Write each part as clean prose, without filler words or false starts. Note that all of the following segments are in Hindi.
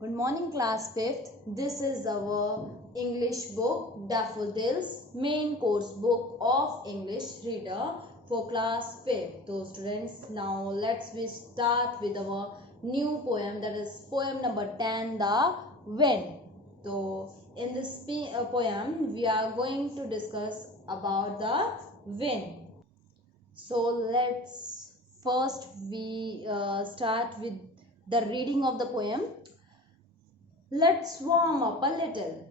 Good morning, class 5th. This is our English book, Daffodils, main course book of English reader for class 5th. So students, now we start with our new poem, that is poem number 10, The Wind. So in this poem, we are going to discuss about the wind. So let's first we start with the reading of the poem. Let's warm up a little.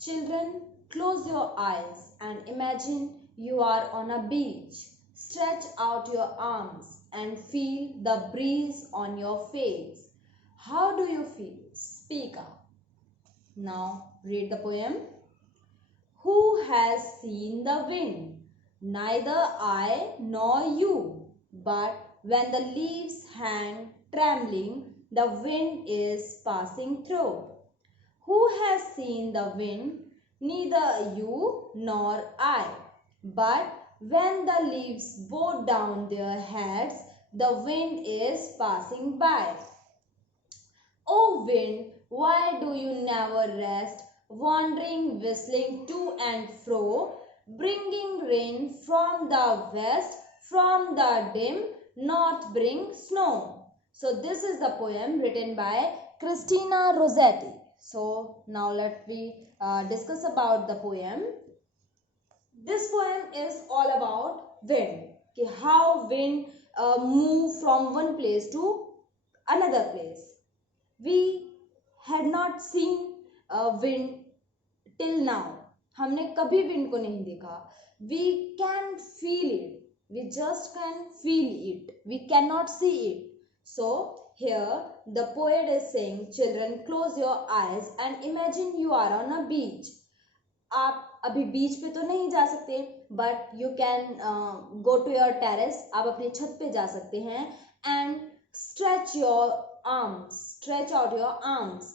Children, close your eyes and imagine you are on a beach. Stretch out your arms and feel the breeze on your face. How do you feel? Speak up. Now read the poem. Who has seen the wind? Neither I nor you. But when the leaves hang trembling, the wind is passing through. Who has seen the wind? Neither you nor I. But when the leaves bow down their heads, the wind is passing by. O wind, why do you never rest, wandering, whistling to and fro, bringing rain from the west, from the dim north bring snow. So this is the poem written by Christina Rossetti. So now let me discuss about the poem. This poem is all about wind. How wind move from one place to another place. We had not seen wind till now. हमने कभी विंड को नहीं देखा. We can feel it. We just can feel it. We cannot see it. So here the poet is saying, children, close your eyes and imagine you are on a beach. आप अभी बीच पे तो नहीं जा सकते, but you can go to your terrace. आप अपनी छत पे जा सकते हैं. And stretch your arms, stretch out your arms.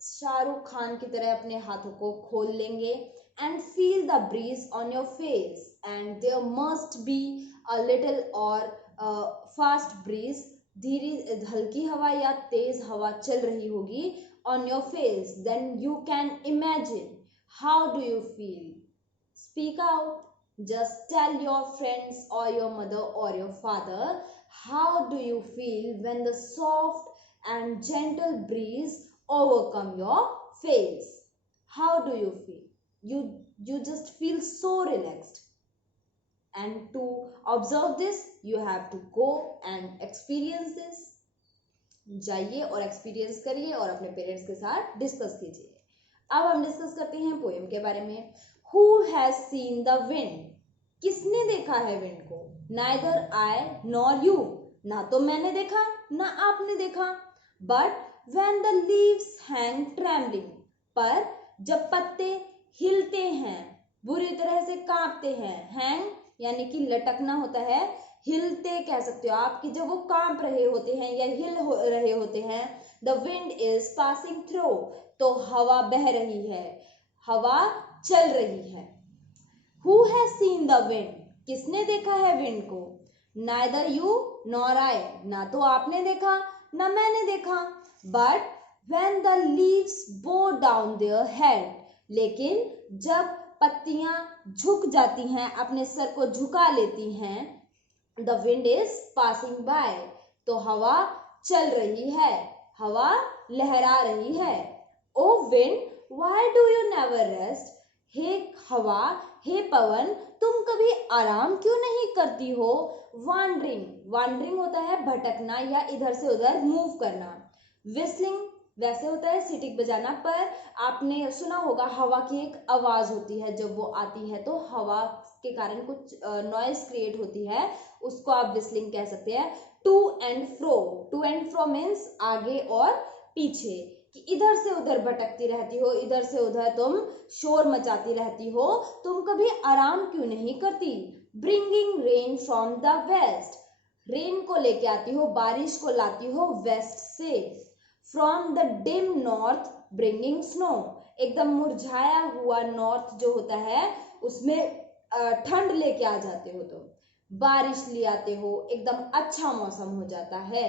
Shahrukh Khan की तरह अपने हाथों को खोल लेंगे. And feel the breeze on your face. And there must be a little और फास्ट ब्रीज. धीरे हल्की हवा या तेज हवा चल रही होगी on your face. Then you can imagine. How do you feel? Speak out. Just tell your friends or your mother or your father, how do you feel when the soft and gentle breeze overcome your face? How do you feel? You just feel so relaxed. And to observe this, you have to go and experience this. जाइए और एक्सपीरियंस करिए और अपने पेरेंट्स के साथ डिस्कस कीजिए. अब हम डिस्कस करते हैं पोएम के बारे में. Who has seen the wind? किसने देखा है विंड को? Neither I nor you. ना तो मैंने देखा ना आपने देखा. But when the leaves hang trembling. पर जब पत्ते हिलते हैं, बुरी तरह से कांपते हैं. Hang यानी कि लटकना होता है. हिलते कह सकते हो आप कि जब वो कांप रहे होते हैं या हिल रहे होते हैं. The wind is passing through. तो हवा बह रही है, हवा चल रही है. Who has seen the wind? किसने देखा है विंड को? Neither you nor I. ना तो आपने देखा ना मैंने देखा. But when the leaves bow down their head. लेकिन जब पत्तियां झुक जाती हैं, अपने सर को झुका लेती हैं, the wind is passing by. तो हवा चल रही है, हवा लहरा रही है. O wind, why do you never rest? हे हवा, हे पवन, तुम कभी आराम क्यों नहीं करती हो? वांडरिंग, वांडरिंग होता है भटकना या इधर से उधर मूव करना. विस्लिंग वैसे होता है सीटिंग बजाना. पर आपने सुना होगा हवा की एक आवाज होती है, जब वो आती है तो हवा के कारण कुछ नॉइज क्रिएट होती है, उसको आप विस्लिंग कह सकते हैं. To and fro, to and fro means आगे और पीछे, कि इधर से उधर भटकती रहती हो, इधर से उधर तुम शोर मचाती रहती हो, तुम कभी आराम क्यों नहीं करती. Bringing rain from the west. Rain को लेके आती हो, बारिश को लाती हो वेस्ट से. From the dim north bringing snow. एकदम मुरझाया हुआ नॉर्थ जो होता है उसमें ठंड लेके आ जाते हो, तुम बारिश ले आते हो, एकदम अच्छा मौसम हो जाता है.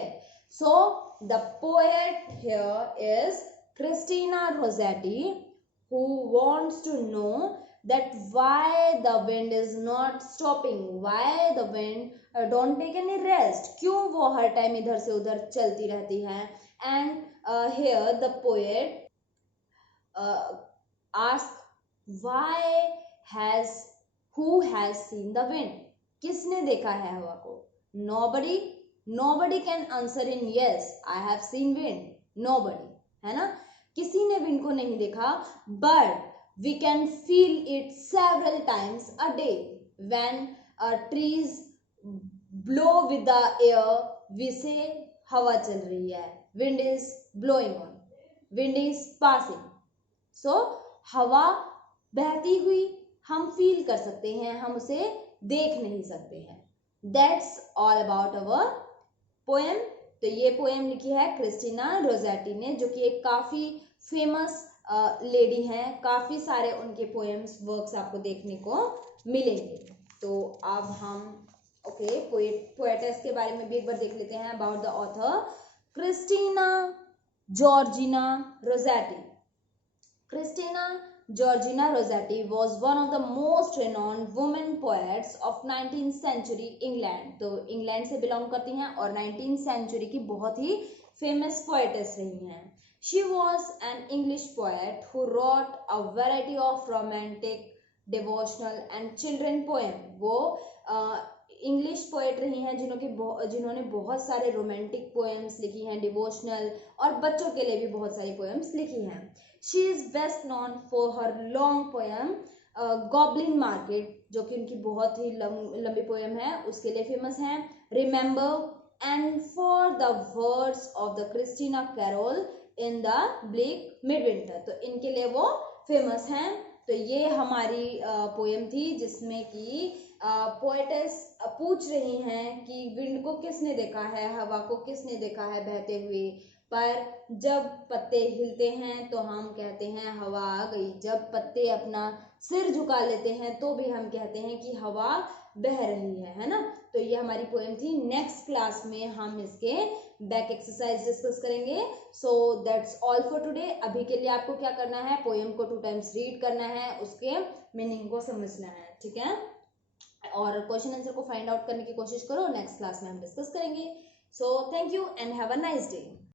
So the poet here is Christina Rossetti, who wants to know that why the wind is not stopping, why the wind don't take any rest, क्यों वो हर टाइम इधर से उधर चलती रहती है. And here the poet ask why has who has seen the wind, किसने देखा है हवा को. nobody can answer in yes I have seen wind, nobody, है ना. किसी ने विंड को नहीं देखा, but we can feel it several times a day when trees blow with the air. we say हवा चल रही है, wind is blowing on, wind is passing. so हवा बहती हुई हम फील कर सकते हैं, हम उसे देख नहीं सकते हैं. That's all about our poem. तो ये पोएम लिखी है क्रिस्टीना रोजेटी ने, जो कि एक काफी फेमस लेडी हैं. काफी सारे उनके पोएम्स वर्क्स आपको देखने को मिलेंगे. तो अब हम पोएटेस के बारे में भी एक बार देख लेते हैं. About the author Christina Georgina Rossetti. Christina Georgina Rossetti was one of the most renowned women poets of 19th century England. तो इंग्लैंड से बिलोंग करती हैं और 19th century की बहुत ही फेमस पोएटेस रही हैं. She was an English poet who wrote a variety of romantic, devotional and children poem. वो इंग्लिश पोएट रही हैं जिन्होंने बहुत सारे रोमांटिक पोएम्स लिखी हैं, डिवोशनल और बच्चों के लिए भी बहुत सारी पोएम्स लिखी हैं. She is best known for her long poem goblin market, जो कि उनकी बहुत ही लंबी पोएम है, उसके लिए फेमस हैं. Remember and for the words of the Christina carol in the black midwinter. तो इनके लिए वो फेमस हैं. तो ये हमारी पोएम थी जिसमें कि पोएटेस पूछ रही हैं कि विंड को किसने देखा है, हवा को किसने देखा है बहते हुए. पर जब पत्ते हिलते हैं तो हम कहते हैं हवा आ गई, जब पत्ते अपना सिर झुका लेते हैं तो भी हम कहते हैं कि हवा बह रही है ना. तो ये हमारी पोएम थी. नेक्स्ट क्लास में हम इसके बैक एक्सरसाइज डिस्कस करेंगे. So that's all for today. अभी के लिए आपको क्या करना है, पोएम को 2 टाइम्स रीड करना है, उसके मीनिंग को समझना है, ठीक है. और क्वेश्चन आंसर को फाइंड आउट करने की कोशिश करो. नेक्स्ट क्लास में हम डिस्कस करेंगे. So thank you and have a nice day.